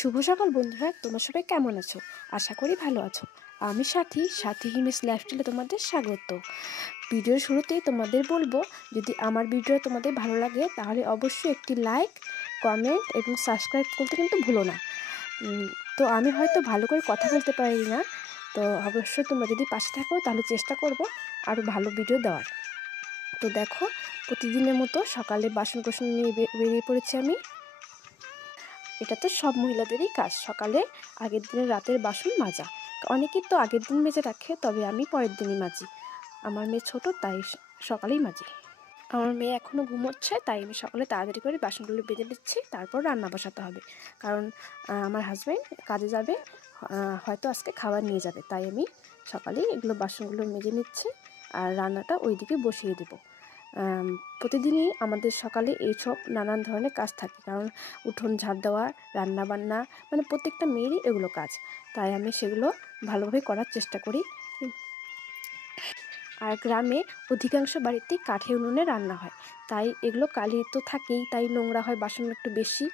শুভ সকাল বন্ধুরা, তোমরা সবাই কেমন আছো? আশা করি ভালো আছো। আমি সাথী হিমেশ লাইফস্টাইলে তোমাদের স্বাগত। ভিডিওর শুরুতেই তোমাদের বলবো, যদি আমার ভিডিও তোমাদের ভালো লাগে তাহলে অবশ্যই একটি লাইক, কমেন্ট এবং সাবস্ক্রাইব করতে কিন্তু ভুলো না। তো আমি হয়তো ভালো করে কথা বলতে পারি না, তো অবশ্যই তোমরা যদি পাশে থাকো তাহলে চেষ্টা করব আরও ভালো ভিডিও দেওয়ার। তো দেখো, প্রতিদিনের মতো সকালে বাসন কোসন নিয়ে বেরিয়ে পড়েছি আমি। এটা তো সব মহিলাদেরই কাজ, সকালে আগের দিনের রাতের বাসন মাজা। অনেকেই তো আগের দিন মেজে রাখে, তবে আমি পরের দিনই মাজি। আমার মেয়ে ছোট, তাই সকালেই মাজি। আমার মেয়ে এখনও ঘুমোচ্ছে, তাই আমি সকালে তাড়াতাড়ি করে বাসনগুলো বেজে দিচ্ছি, তারপর রান্না বসাতে হবে। কারণ আমার হাজব্যান্ড কাজে যাবে, হয়তো আজকে খাবার নিয়ে যাবে, তাই আমি সকালেই এগুলো বাসনগুলো মেজে নিচ্ছি আর রান্নাটা ওইদিকে বসিয়ে দেবো। প্রতিদিনই আমাদের সকালে এইসব নানান ধরনের কাজ থাকে, কারণ উঠোন ঝাড় দেওয়া, রান্না বান্না, মানে প্রত্যেকটা মেয়েরই এগুলো কাজ, তাই আমি সেগুলো ভালোভাবে করার চেষ্টা করি। আর গ্রামে অধিকাংশ বাড়িতেই কাঠের উনুনে রান্না হয়, তাই এগুলো কালি তো থাকেই, তাই নোংরা হয় বাসন একটু বেশি।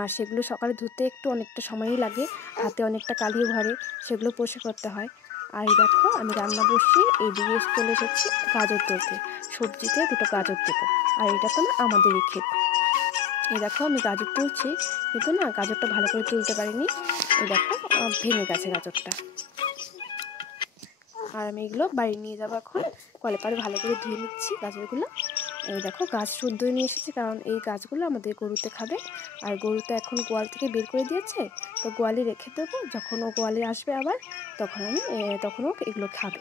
আর সেগুলো সকালে ধুতে একটু অনেকটা সময়ই লাগে, হাতে অনেকটা কালিও ভরে, সেগুলো পরিষ্কার করতে হয়। আর দেখো, আমি রান্না বসিয়ে এইদিকে চলে এসেছি গাজর তুলতে। সবজিতে দুটো গাজর দেবো, আর এটা তো না আমাদেরই ক্ষেত। এই দেখো, আমি গাজর তুলছি, কিন্তু না গাজরটা ভালো করে তুলতে পারিনি। এই দেখো, ভেঙে গেছে গাজরটা। আর আমি এগুলো বাড়ি নিয়ে যাবো এখন, কলে পারে ভালো করে ধুয়ে নিচ্ছি গাজরগুলো। এই দেখো, গাছ শুদ্ধ নিয়ে এসেছি, কারণ এই গাছগুলো আমাদের গরুতে খাবে। আর গরুতে এখন গোয়াল থেকে বের করে দিয়েছে, তো গোয়ালে রেখে দেবো, যখন ও গোয়ালে আসবে আবার তখন ও এগুলো খাবে।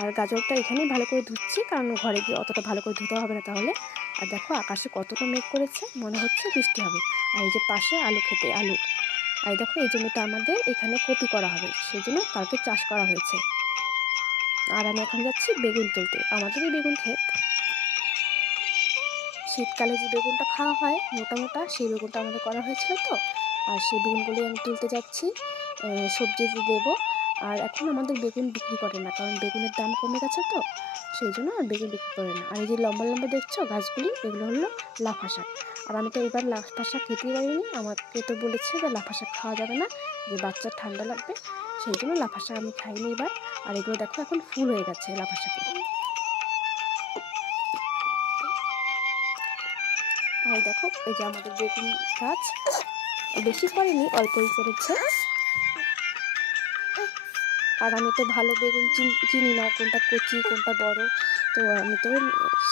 আর গাজরটা এখানেই ভালো করে ধুচ্ছি, কারণ ঘরে গিয়ে অতটা ভালো করে ধুতে হবে না তাহলে। আর দেখো, আকাশে কতটা মেঘ করেছে, মনে হচ্ছে বৃষ্টি হবে। আর এই যে পাশে আলু খেতে আলু। আর দেখো, এই জমিটা আমাদের এখানে কপি করা হবে, সেই জন্য কালকে চাষ করা হয়েছে। আর আমি এখন যাচ্ছি বেগুন তুলতে, আমাদেরই বেগুন ক্ষেত। শীতকালে যে বেগুনটা খাওয়া হয় মোটা মোটা, সেই বেগুনটা আমাদের করা হয়েছিল তো, আর সেই বেগুনগুলোই আমি তুলতে যাচ্ছি, সবজিতে দেবো। আর এখন আমাদের বেগুন বিক্রি করে না, কারণ বেগুনের দাম কমে গেছে তো, সেই জন্য আর বেগুন বিক্রি করে না। আর এই যে লম্বা লম্বা দেখছো গাছগুলি, এগুলো হলো লাফা শাক। আর আমি তো এবার লাফা শাক খেতেই পারিনি, আমাকে তো বলেছে যে লাফা শাক খাওয়া যাবে না, যে বাচ্চার ঠান্ডা লাগবে, সেই জন্য লাফা শাক আমি খাইনি এবার। আর এগুলো দেখো, এখন ফুল হয়ে গেছে লাফা শাকে। আর দেখো, এই যে আমাদের বেগুন গাছ বেশি করেনি, অল্পই করেছে। আর আমি তো ভালো বেগুন চিনি না, কোনটা কচি কোনটা বড়, তো আমি তো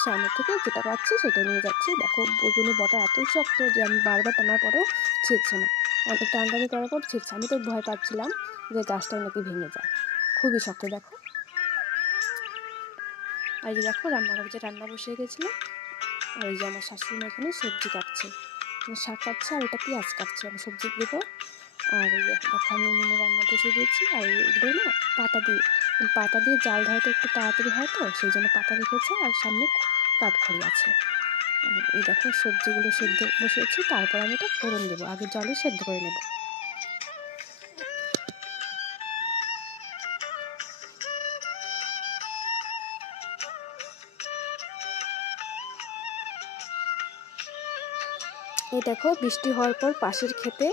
সামনে থেকে যেটা পাচ্ছি সেটা নিয়ে যাচ্ছি। দেখো, বেগুনের বটা এতই শক্ত যে আমি বারবার টানার পরেও ছিঁড়ছে না, অনেক টানটানি করার পর ছিঁড়ছে। আমি তো ভয় পাচ্ছিলাম যে গাছটা নাকি ভেঙে যায়, খুবই শক্ত দেখো। আর এই যে দেখো, রান্নাঘরে যে রান্না বসিয়ে গেছিলো, আর এই যে আমার শাশুড়ি মা এখানে সবজি কাটছে, শাক কাটছে, আর এটা পেঁয়াজ কাটছে, আমি সবজি দেবো। আর এই দেখো, আমি উনুনে রান্না বসিয়ে দিয়েছি। আর এগুলো না পাতা দিয়ে জাল ধরাতে একটু তাড়াতাড়ি হয় তো, সেই জন্য পাতা রেখেছে, আর সামনে কাঠখড়ি আছে। আর এই দেখো, সবজিগুলো সেদ্ধ বসিয়েছি, তারপর আমি এটা ফোড়ন দেবো, আগে জলে সেদ্ধ করে নেব। এই দেখো, বৃষ্টি হওয়ার পর পাশের ক্ষেতে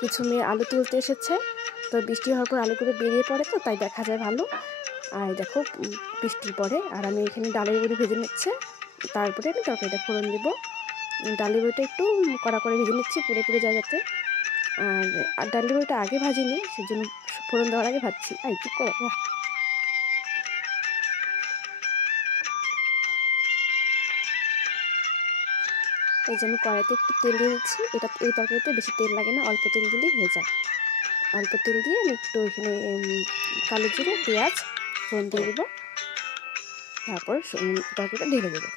কিছু মেয়ে আলু তুলতে এসেছে, তো বৃষ্টি হওয়ার পর আলুগুলো বেরিয়ে পড়ে তো, তাই দেখা যায় ভালো। আর দেখো, বৃষ্টির পরে আর আমি এখানে ডালের বড়ি ভেজে নিচ্ছে, তারপরে আমি তরকারিটা ফোড়ন দেবো। ডালের বড়িটা একটু কড়া করে ভেজে নিচ্ছি, পুড়ে যায় যাতে। আর ডালের বড়িটা আগে ভাজিনি, সেজন্য ফোড়ন দেওয়ার আগে ভাজছি। এই কি করো, এই যে আমি কড়াইতে একটু তেল দিয়ে দিচ্ছি, এই তরকারিতে বেশি তেল লাগে না, অল্প তেল দিলেই হয়ে যায়। অল্প তেল দিয়ে আমি একটু এখানে কালো জিরে, পেঁয়াজ ফোড়ন দিয়ে দেবো, তারপর তরকারিটা ঢেলে দেবো।